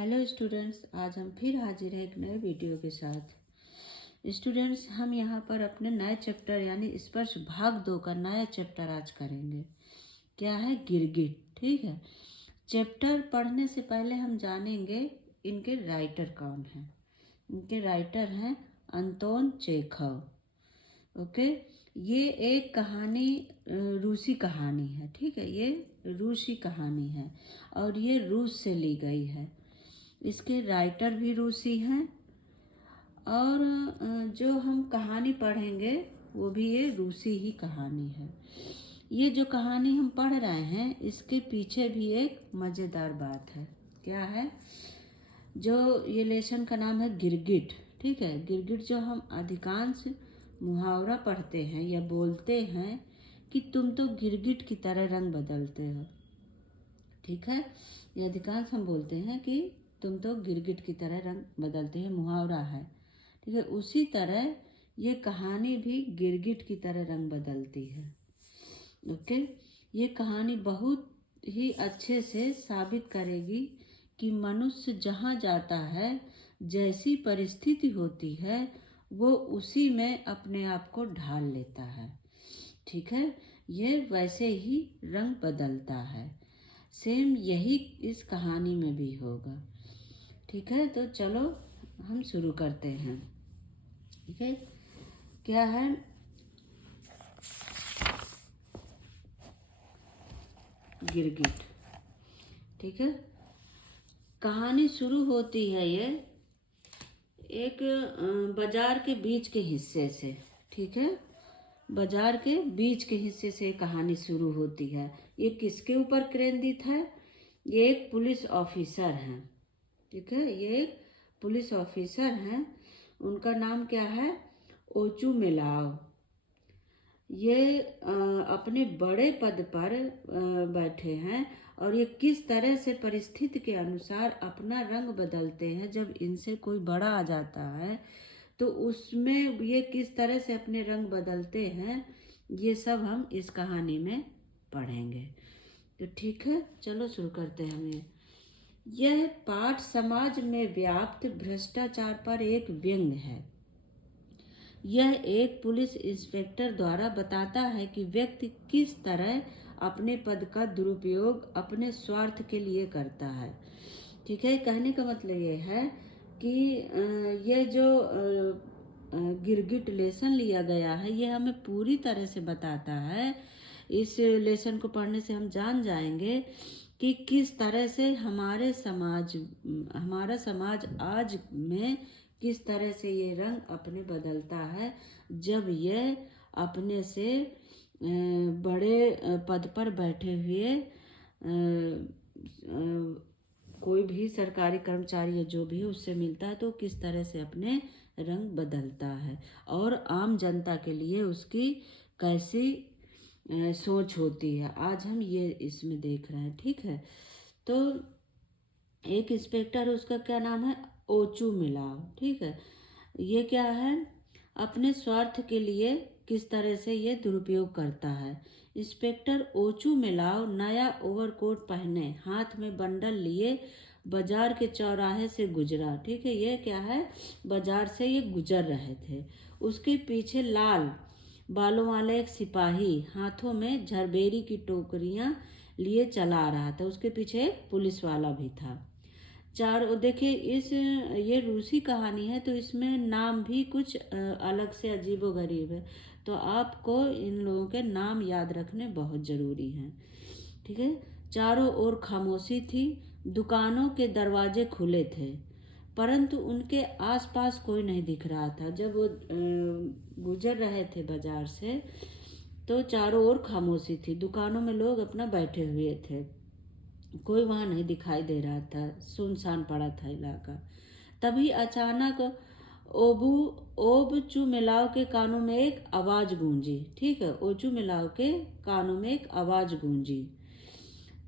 Hello students, आज हम फिर हाजिर हैं एक नए वीडियो के साथ। स्टूडेंट्स, हम यहाँ पर अपने नए चैप्टर यानी स्पर्श भाग 2 का नया चैप्टर आज करेंगे। क्या है? गिरगिट। ठीक है। चैप्टर पढ़ने से पहले हम जानेंगे इनके राइटर कौन हैं। इनके राइटर हैं अंतोन चेखव। ओके। ये एक कहानी रूसी कहानी है। ठीक है, ये रूसी कहानी है और ये रूस से ली गई है। इसके राइटर भी रूसी हैं और जो हम कहानी पढ़ेंगे वो भी ये रूसी ही कहानी है। ये जो कहानी हम पढ़ रहे हैं इसके पीछे भी एक मज़ेदार बात है। क्या है? जो ये लेसन का नाम है गिरगिट। ठीक है, गिरगिट जो हम अधिकांश मुहावरा पढ़ते हैं या बोलते हैं कि तुम तो गिरगिट की तरह रंग बदलते हो। ठीक है, ये अधिकांश हम बोलते हैं कि तुम तो गिरगिट की तरह रंग बदलते हैं, मुहावरा है। ठीक है, उसी तरह ये कहानी भी गिरगिट की तरह रंग बदलती है। ओके। ये कहानी बहुत ही अच्छे से साबित करेगी कि मनुष्य जहाँ जाता है, जैसी परिस्थिति होती है, वो उसी में अपने आप को ढाल लेता है। ठीक है, ये वैसे ही रंग बदलता है। सेम यही इस कहानी में भी होगा। ठीक है, तो चलो हम शुरू करते हैं। ठीक है, क्या है? गिरगिट। ठीक है, कहानी शुरू होती है ये एक बाजार के बीच के हिस्से से। ठीक है, बाजार के बीच के हिस्से से कहानी शुरू होती है। ये किसके ऊपर केंद्रित है? ये एक पुलिस ऑफिसर हैं। ठीक है, ये एक पुलिस ऑफिसर हैं। उनका नाम क्या है? ओचू मिलाव। ये अपने बड़े पद पर बैठे हैं और ये किस तरह से परिस्थिति के अनुसार अपना रंग बदलते हैं। जब इनसे कोई बड़ा आ जाता है तो उसमें ये किस तरह से अपने रंग बदलते हैं, ये सब हम इस कहानी में पढ़ेंगे। तो ठीक है, चलो शुरू करते हैं हमें। यह पाठ समाज में व्याप्त भ्रष्टाचार पर एक व्यंग्य है। यह एक पुलिस इंस्पेक्टर द्वारा बताता है कि व्यक्ति किस तरह अपने पद का दुरुपयोग अपने स्वार्थ के लिए करता है। ठीक है, कहने का मतलब ये है कि ये जो गिरगिट लेसन लिया गया है, ये हमें पूरी तरह से बताता है। इस लेसन को पढ़ने से हम जान जाएंगे कि किस तरह से हमारा समाज आज में किस तरह से ये रंग अपने बदलता है जब ये अपने से बड़े पद पर बैठे हुए कोई भी सरकारी कर्मचारी या जो भी उससे मिलता है तो किस तरह से अपने रंग बदलता है और आम जनता के लिए उसकी कैसी सोच होती है। आज हम ये इसमें देख रहे हैं। ठीक है, तो एक इंस्पेक्टर, उसका क्या नाम है? ओचू मिलाव। ठीक है, ये क्या है? अपने स्वार्थ के लिए किस तरह से ये दुरुपयोग करता है। इंस्पेक्टर ओचू मिलाव नया ओवरकोट पहने हाथ में बंडल लिए बाजार के चौराहे से गुजरा। ठीक है, ये क्या है? बाजार से ये गुजर रहे थे। उसके पीछे लाल बालों वाला एक सिपाही हाथों में झरबेरी की टोकरियां लिए चला रहा था। उसके पीछे एक पुलिस वाला भी था। देखिए, ये रूसी कहानी है तो इसमें नाम भी कुछ अलग से अजीबोगरीब है, तो आपको इन लोगों के नाम याद रखने बहुत ज़रूरी हैं। ठीक है, चारों ओर खामोशी थी। दुकानों के दरवाजे खुले थे परंतु उनके आसपास कोई नहीं दिख रहा था। जब वो गुजर रहे थे बाजार से तो चारों ओर खामोशी थी। दुकानों में लोग अपना बैठे हुए थे, कोई वहां नहीं दिखाई दे रहा था, सुनसान पड़ा था इलाका। तभी अचानक ओबू ओबचू मिलाव के कानों में एक आवाज गूंजी। ठीक है, ओचू मिलाव के कानों में एक आवाज गूंजी।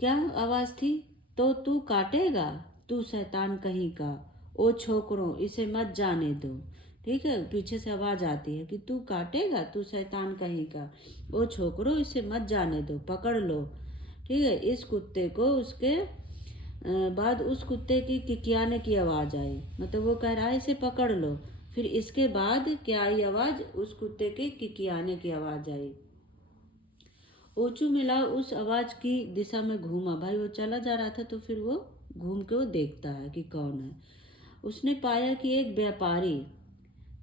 क्या आवाज थी? तो तू काटेगा, तू शैतान कहीं का, ओ छोकरों इसे मत जाने दो। ठीक है, पीछे से आवाज आती है कि तू काटेगा, तू शैतान कहीं का, ओ छोकरों इसे मत जाने दो, पकड़ लो। ठीक है, इस कुत्ते को उसके बाद उस कुत्ते की किकियाने की आवाज़ आई। मतलब वो कह रहा है इसे पकड़ लो। फिर इसके बाद क्या आई आवाज़? उस कुत्ते के किकियाने की आवाज़ आई। ओचू मिला उस आवाज़ की दिशा में घूमा। भाई वो चला जा रहा था तो फिर वो घूम के वो देखता है कि कौन है। उसने पाया कि एक व्यापारी,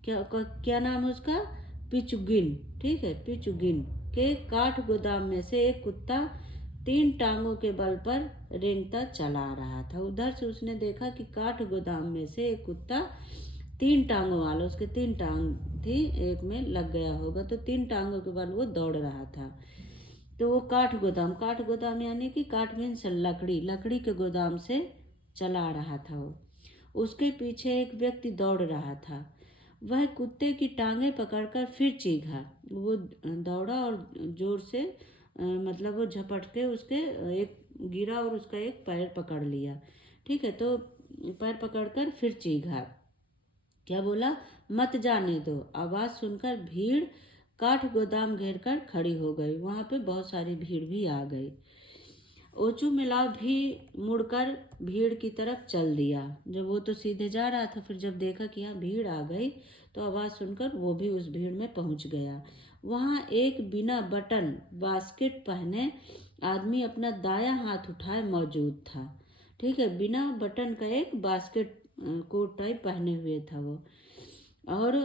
क्या नाम है उसका? पिचुगिन। ठीक है, पिचुगिन के काठ गोदाम में से एक कुत्ता 3 टांगों के बल पर रेंगता चला आ रहा था। उधर से उसने देखा कि काठ गोदाम में से एक कुत्ता 3 टांगों वाला, उसके 3 टांग थी, एक में लग गया होगा तो 3 टांगों के बल वो दौड़ रहा था। तो वो काठ गोदाम यानी कि काठ मीन्स लकड़ी, लकड़ी के गोदाम से चला आ रहा था वो। उसके पीछे एक व्यक्ति दौड़ रहा था। वह कुत्ते की टांगें पकड़कर फिर चीखा। वो दौड़ा और जोर से मतलब वो झपट के उसके एक गिरा और उसका एक पैर पकड़ लिया। ठीक है, तो पैर पकड़कर फिर चीखा। क्या बोला? मत जाने दो। आवाज सुनकर भीड़ काठ गोदाम घेर कर खड़ी हो गई। वहां पे बहुत सारी भीड़ भी आ गई। ओचू मिलाव भी मुड़कर भीड़ की तरफ चल दिया। जब वो तो सीधे जा रहा था, फिर जब देखा कि यहाँ भीड़ आ गई तो आवाज़ सुनकर वो भी उस भीड़ में पहुंच गया। वहाँ एक बिना बटन बास्केट पहने आदमी अपना दायां हाथ उठाए मौजूद था। ठीक है, बिना बटन का एक बास्केट कोट टाइप पहने हुए था वो, और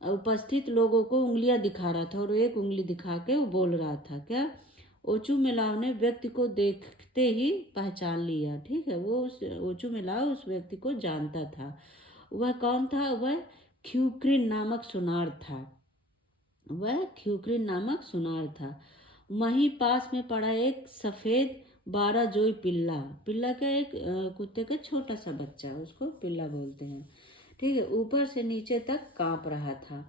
उपस्थित लोगों को उंगलियां दिखा रहा था और एक उंगली दिखा के वो बोल रहा था। क्या? ओचू मिलाव ने व्यक्ति को देखते ही पहचान लिया। ठीक है, वो उस ओचू मिलाव उस व्यक्ति को जानता था। वह कौन था? वह ख्यूक्रिन नामक सुनार था। वह ख्यूक्रिन नामक सुनार था। वहीं पास में पड़ा एक सफ़ेद 12 जोई पिल्ला। पिल्ला का एक कुत्ते का छोटा सा बच्चा, उसको पिल्ला बोलते हैं। ठीक है, ऊपर से नीचे तक कांप रहा था।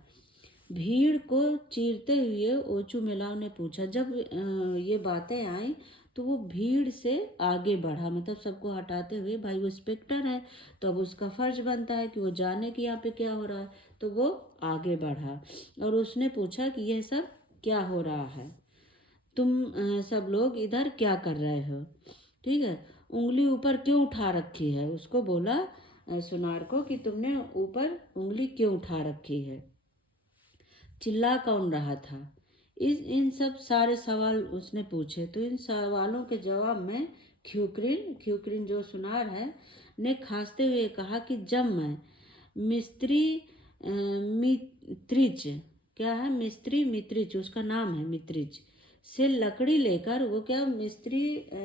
भीड़ को चीरते हुए ओचू मिलाव ने पूछा। जब ये बातें आई तो वो भीड़ से आगे बढ़ा, मतलब सबको हटाते हुए। भाई वो इंस्पेक्टर है तो अब उसका फर्ज बनता है कि वो जाने कि यहाँ पे क्या हो रहा है। तो वो आगे बढ़ा और उसने पूछा कि यह सब क्या हो रहा है, तुम सब लोग इधर क्या कर रहे हो? ठीक है, उंगली ऊपर क्यों उठा रखी है? उसको बोला सुनार को कि तुमने ऊपर उंगली क्यों उठा रखी है? चिल्ला कौन रहा था? इन सब सारे सवाल उसने पूछे। तो इन सवालों के जवाब में ख्यूक्रिन ख्यूक्रिन जो सुनार है ने खांसते हुए कहा कि जब मैं मिस्त्री मित्रिच, क्या है? मिस्त्री मित्रिच उसका नाम है, मित्रिच से लकड़ी लेकर, वो क्या मिस्त्री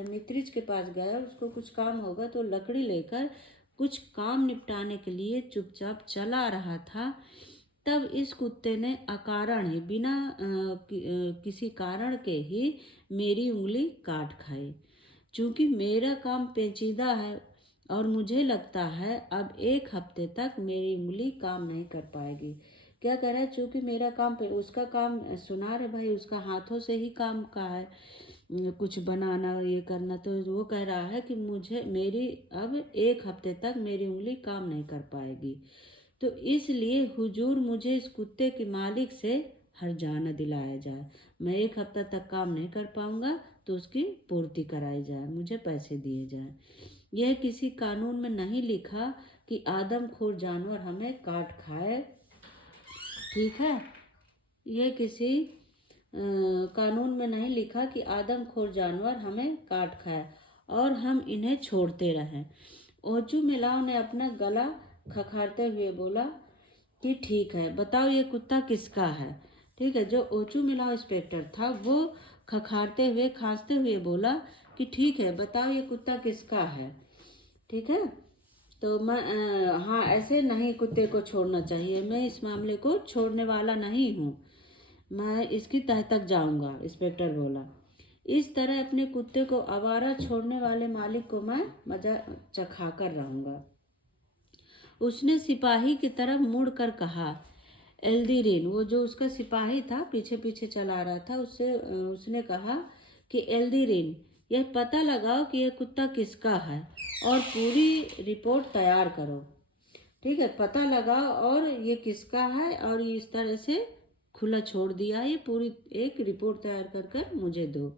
मित्रिच के पास गया और उसको कुछ काम होगा तो लकड़ी लेकर कुछ काम निपटाने के लिए चुपचाप चला रहा था, तब इस कुत्ते ने अकारण ही, बिना किसी कारण के ही मेरी उंगली काट खाई। चूंकि मेरा काम पेचीदा है और मुझे लगता है अब 1 हफ्ते तक मेरी उंगली काम नहीं कर पाएगी। क्या कह रहा है? चूंकि मेरा काम पे, उसका काम सुनार है भाई, उसका हाथों से ही काम का है, कुछ बनाना ये करना। तो वो कह रहा है कि मुझे मेरी अब 1 हफ्ते तक मेरी उंगली काम नहीं कर पाएगी, तो इसलिए हुजूर मुझे इस कुत्ते के मालिक से हर्जाना दिलाया जाए। मैं 1 हफ्ता तक काम नहीं कर पाऊंगा तो उसकी पूर्ति कराई जाए, मुझे पैसे दिए जाए। यह किसी कानून में नहीं लिखा कि आदमखोर जानवर हमें काट खाए। ठीक है, यह किसी कानून में नहीं लिखा कि आदमखोर जानवर हमें काट खाए और हम इन्हें छोड़ते रहें। ओचू मिलाव ने अपना गला खखारते हुए बोला कि ठीक है, बताओ ये कुत्ता किसका है? ठीक है, जो ओचू मिलाव इंस्पेक्टर था वो खखारते हुए खांसते हुए बोला कि ठीक है, बताओ ये कुत्ता किसका है? ठीक है, तो मैं हाँ, ऐसे नहीं कुत्ते को छोड़ना चाहिए, मैं इस मामले को छोड़ने वाला नहीं हूँ, मैं इसकी तह तक जाऊंगा, इंस्पेक्टर बोला। इस तरह अपने कुत्ते को आवारा छोड़ने वाले मालिक को मैं मजा चखा कर रहूंगा। उसने सिपाही की तरफ मुड़ कर कहा। एल्दीरिन, वो जो उसका सिपाही था पीछे पीछे चला रहा था, उससे उसने कहा कि एल्दीरिन, यह पता लगाओ कि यह कुत्ता किसका है और पूरी रिपोर्ट तैयार करो। ठीक है, पता लगाओ और ये किसका है, और इस तरह से खुला छोड़ दिया, ये पूरी एक रिपोर्ट तैयार कर कर मुझे दो।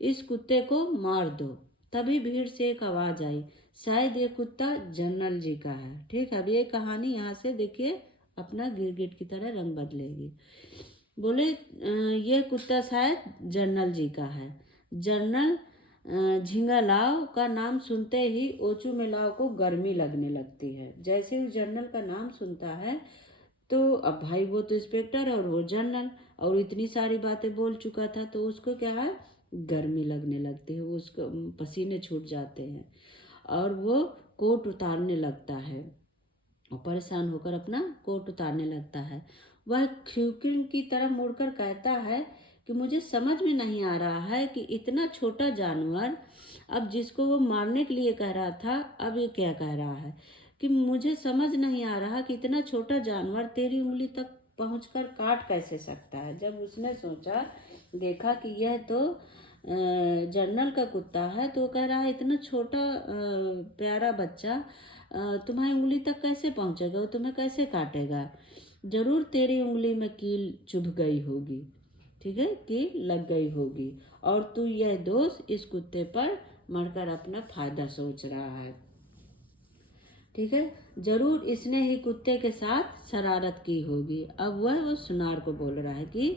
इस कुत्ते को मार दो। तभी भीड़ से एक आवाज आई, शायद ये कुत्ता जनरल जी का है। ठीक है, अब ये कहानी यहाँ से देखिए अपना गिरगिट की तरह रंग बदलेगी। बोले ये कुत्ता शायद जनरल जी का है। जनरल झिंगालाव का नाम सुनते ही ओचू मिलाव को गर्मी लगने लगती है। जैसे ही जनरल का नाम सुनता है तो अब भाई वो तो इंस्पेक्टर और वो जनरल, और इतनी सारी बातें बोल चुका था, तो उसको क्या है, गर्मी लगने लगती है, उसको पसीने छूट जाते हैं और वो कोट उतारने लगता है और परेशान होकर अपना कोट उतारने लगता है। वह ख्यूकिन की तरफ मुड़कर कहता है कि मुझे समझ में नहीं आ रहा है कि इतना छोटा जानवर, अब जिसको वो मारने के लिए कह रहा था, अब ये क्या कह रहा है कि मुझे समझ नहीं आ रहा कि इतना छोटा जानवर तेरी उंगली तक पहुंचकर काट कैसे सकता है। जब उसने सोचा, देखा कि यह तो जनरल का कुत्ता है, तो वो कह रहा है इतना छोटा प्यारा बच्चा तुम्हारी उंगली तक कैसे पहुंचेगा, वो तुम्हें कैसे काटेगा, जरूर तेरी उंगली में कील चुभ गई होगी। ठीक है, कील लग गई होगी और तू यह दोष इस कुत्ते पर मरकर अपना फायदा सोच रहा है। ठीक है, जरूर इसने ही कुत्ते के साथ शरारत की होगी। अब वह उस सुनार को बोल रहा है कि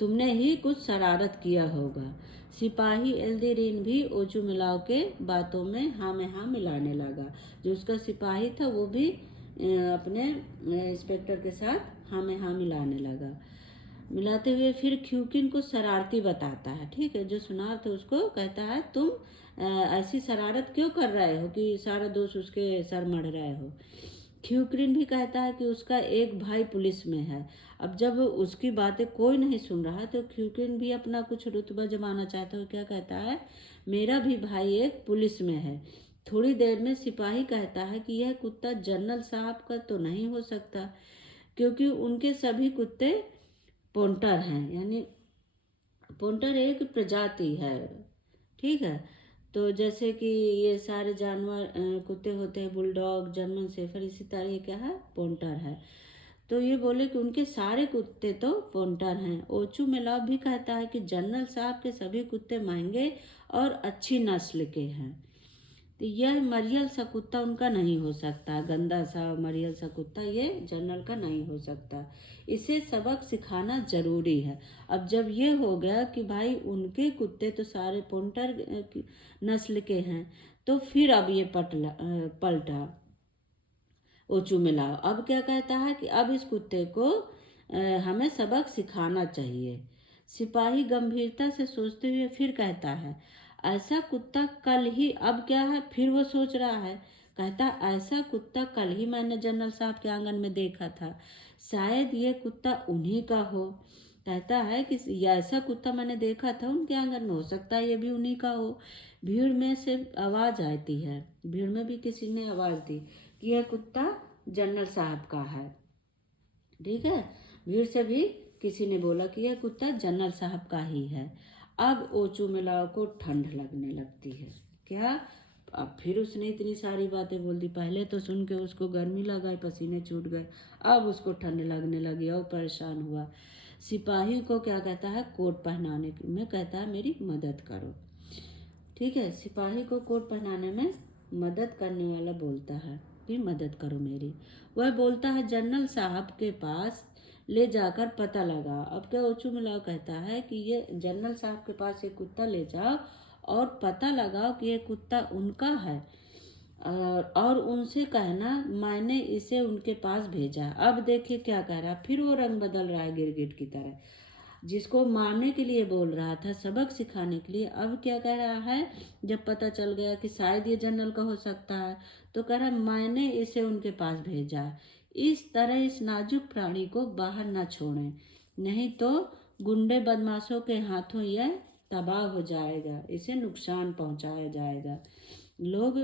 तुमने ही कुछ शरारत किया होगा। सिपाही एल्देरिन भी ओचू मिलाव के बातों में हाँ में हाँ मिलाने लगा। जो उसका सिपाही था वो भी अपने इंस्पेक्टर के साथ हाँ में हाँ मिलाने लगा। मिलाते हुए फिर ख्यूकिन को शरारती बताता है। ठीक है, जो सुनार था उसको कहता है तुम ऐसी शरारत क्यों कर रहे हो कि सारा दोष उसके सर मढ़ रहे हो। ख्यूक्रिन भी कहता है कि उसका एक भाई पुलिस में है। अब जब उसकी बातें कोई नहीं सुन रहा तो ख्यूक्रिन भी अपना कुछ रुतबा जमाना चाहता है। क्या कहता है, मेरा भी भाई एक पुलिस में है। थोड़ी देर में सिपाही कहता है कि यह कुत्ता जनरल साहब का तो नहीं हो सकता, क्योंकि उनके सभी कुत्ते पोंटर हैं, यानी पोंटर एक प्रजाति है। ठीक है, तो जैसे कि ये सारे जानवर कुत्ते होते हैं, बुलडॉग, जर्मन शेफर, इसी तरह ये क्या है, पोंटर है। तो ये बोले कि उनके सारे कुत्ते तो पोंटर हैं। ओचू मेलाव भी कहता है कि जनरल साहब के सभी कुत्ते महंगे और अच्छी नस्ल के हैं, तो यह मरियल सा कुत्ता उनका नहीं हो सकता, गंदा सा मरियल सा कुत्ता ये जनरल का नहीं हो सकता। इसे सबक सिखाना जरूरी है। अब जब ये हो गया कि भाई उनके कुत्ते तो सारे पोंटर नस्ल के हैं, तो फिर अब ये पलटा ओचू मिलाओ। अब क्या कहता है कि अब इस कुत्ते को हमें सबक सिखाना चाहिए। सिपाही गंभीरता से सोचते हुए फिर कहता है, ऐसा कुत्ता कल ही, अब क्या है, फिर वो सोच रहा है, कहता ऐसा कुत्ता कल ही मैंने जनरल साहब के आंगन में देखा था, शायद ये कुत्ता उन्हीं का हो। कहता है कि ये ऐसा कुत्ता मैंने देखा था उनके आंगन में, हो सकता है ये भी उन्हीं का हो। भीड़ में से आवाज आती है, भीड़ में भी किसी ने आवाज दी कि यह कुत्ता जनरल साहब का है। ठीक है, भीड़ से भी किसी ने बोला कि यह कुत्ता जनरल साहब का ही है। अब ओचू मिलाव को ठंड लगने लगती है। क्या, अब फिर उसने इतनी सारी बातें बोल दी, पहले तो सुन के उसको गर्मी लगा, पसीने छूट गए, अब उसको ठंड लगने लगी और परेशान हुआ। सिपाही को क्या कहता है, कोट पहनाने में कहता है मेरी मदद करो। ठीक है, सिपाही को कोट पहनाने में मदद करने वाला बोलता है कि मदद करो मेरी। वह बोलता है जनरल साहब के पास ले जाकर पता लगा। अब क्या ओचू मिलाओ कहता है कि ये जनरल साहब के पास ये कुत्ता ले जाओ और पता लगाओ कि ये कुत्ता उनका है, और उनसे कहना मैंने इसे उनके पास भेजा। अब देखिए क्या कह रहा है, फिर वो रंग बदल रहा है गिरगिट की तरह। जिसको मारने के लिए बोल रहा था, सबक सिखाने के लिए, अब क्या कह रहा है, जब पता चल गया कि शायद ये जनरल का हो सकता है, तो कह रहा है मैंने इसे उनके पास भेजा। इस तरह इस नाजुक प्राणी को बाहर न छोड़ें, नहीं तो गुंडे बदमाशों के हाथों यह तबाह हो जाएगा, इसे नुकसान पहुंचाया जाएगा, लोग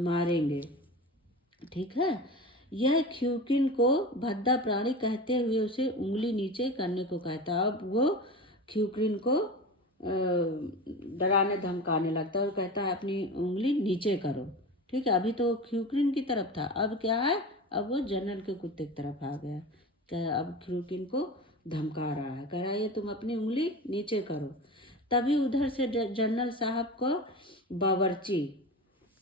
मारेंगे। ठीक है, यह ख्यूकिन को भद्दा प्राणी कहते हुए उसे उंगली नीचे करने को कहता। अब वो ख्यूकिन को डराने धमकाने लगता है और कहता है अपनी उंगली नीचे करो। ठीक है, अभी तो ख्यूकिन की तरफ था, अब क्या है, अब वो जनरल के कुत्ते की तरफ आ गया। क्या, अब ख्यूकिन को धमका रहा है, कह रहा है ये तुम अपनी उंगली नीचे करो। तभी उधर से जनरल साहब को बावर्ची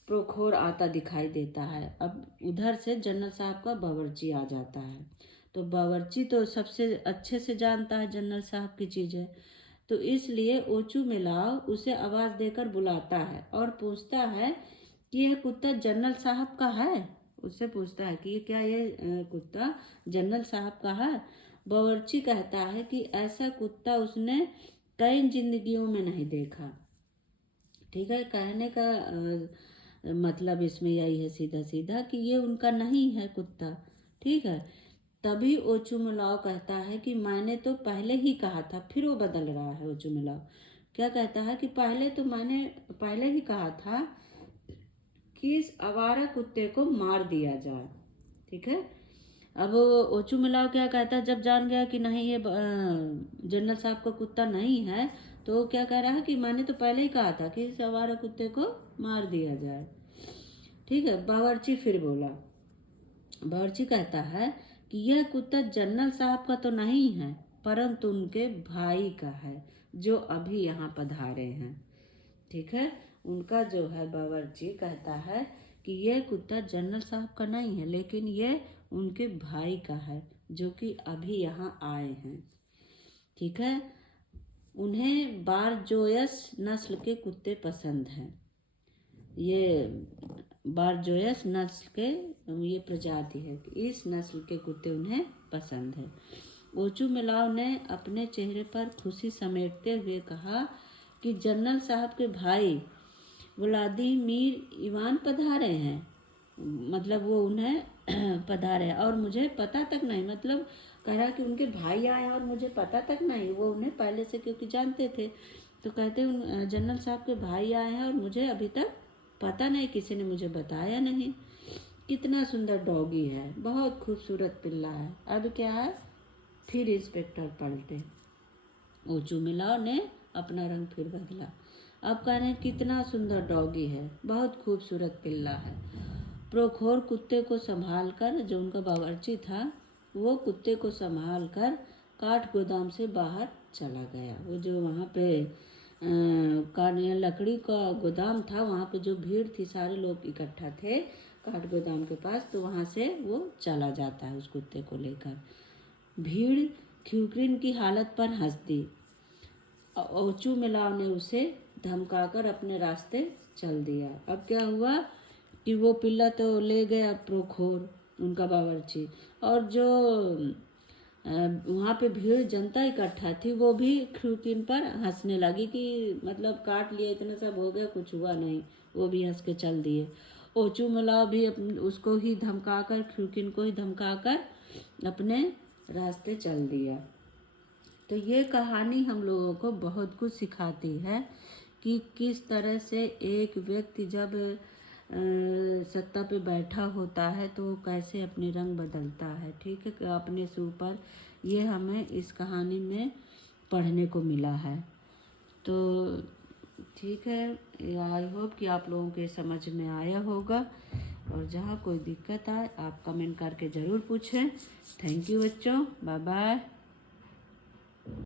प्रोखोर आता दिखाई देता है। अब उधर से जनरल साहब का बावर्ची आ जाता है। तो बावर्ची तो सबसे अच्छे से जानता है जनरल साहब की चीज़ें, तो इसलिए ओचू मिलाव उसे आवाज़ देकर बुलाता है और पूछता है कि यह कुत्ता जनरल साहब का है। उससे पूछता है कि क्या ये कुत्ता जनरल साहब का है। बावर्ची कहता है कि ऐसा कुत्ता उसने कई जिंदगियों में नहीं देखा। ठीक है, कहने का मतलब इसमें यही है सीधा सीधा कि ये उनका नहीं है कुत्ता। ठीक है, तभी ओचुमलाओ कहता है कि मैंने तो पहले ही कहा था। फिर वो बदल रहा है ओचुमलाओ, क्या कहता है कि मैंने पहले ही कहा था कि इस आवारा कुत्ते को मार दिया जाए। ठीक है, अब ओचुमलाओ क्या कहता है, जब जान गया कि नहीं ये जनरल साहब का कुत्ता नहीं है, तो वो क्या कह रहा है कि मैंने तो पहले ही कहा था कि इस आवारा कुत्ते को मार दिया जाए। ठीक है, बावर्ची फिर बोला। बावर्ची कहता है कि यह कुत्ता जनरल साहब का तो नहीं है, परंतु उनके भाई का है जो अभी यहाँ पधारे हैं। ठीक है, उनका जो है बावर्ची कहता है कि यह कुत्ता जनरल साहब का नहीं है, लेकिन ये उनके भाई का है जो कि अभी यहाँ आए हैं। ठीक है, उन्हें बारजोयस नस्ल के कुत्ते पसंद हैं। ये बारजोयस नस्ल के ये प्रजाति है, इस नस्ल के कुत्ते उन्हें पसंद है। ओचुमलाओ ने अपने चेहरे पर खुशी समेटते हुए कहा कि जनरल साहब के भाई व्लादिमीर इवान पधारे हैं। मतलब वो उन्हें पधारे हैं और मुझे पता तक नहीं, मतलब कह रहा कि उनके भाई आए हैं और मुझे पता तक नहीं। वो उन्हें पहले से क्योंकि जानते थे, तो कहते जनरल साहब के भाई आए हैं और मुझे अभी तक पता नहीं, किसी ने मुझे बताया नहीं। कितना सुंदर डॉगी है, बहुत खूबसूरत पिल्ला है। अब क्या है, फिर इंस्पेक्टर पलटे। ओचुमलाओ ने अपना रंग फिर बदला। अब कह रहे हैं कितना सुंदर डॉगी है, बहुत खूबसूरत पिल्ला है। प्रोखोर कुत्ते को संभाल कर, जो उनका बावर्ची था, वो कुत्ते को संभाल कर काठ गोदाम से बाहर चला गया। वो जो वहाँ पे लकड़ी का गोदाम था, वहाँ पे जो भीड़ थी, सारे लोग इकट्ठा थे काठ गोदाम के पास, तो वहाँ से वो चला जाता है उस कुत्ते को लेकर। भीड़ ख्यूक्रिन की हालत पर हंस दी। ओचुमलाओ ने उसे धमकाकर अपने रास्ते चल दिया। अब क्या हुआ कि वो पिल्ला तो ले गया प्रोखोर, उनका बावर्ची, और जो वहाँ पे भीड़ जनता इकट्ठा थी वो भी ख्यूकिन पर हंसने लगी कि मतलब काट लिया, इतना सब हो गया, कुछ हुआ नहीं। वो भी हंस के चल दिए। ओचुमलाओ भी उसको ही धमकाकर, ख्यूकिन को ही धमकाकर अपने रास्ते चल दिया। तो ये कहानी हम लोगों को बहुत कुछ सिखाती है कि किस तरह से एक व्यक्ति जब सत्ता पे बैठा होता है तो वो कैसे अपने रंग बदलता है। ठीक है, अपने से ऊपर, ये हमें इस कहानी में पढ़ने को मिला है। तो ठीक है, आई होप कि आप लोगों के समझ में आया होगा, और जहाँ कोई दिक्कत आए आप कमेंट करके ज़रूर पूछें। थैंक यू बच्चों, बाय बाय।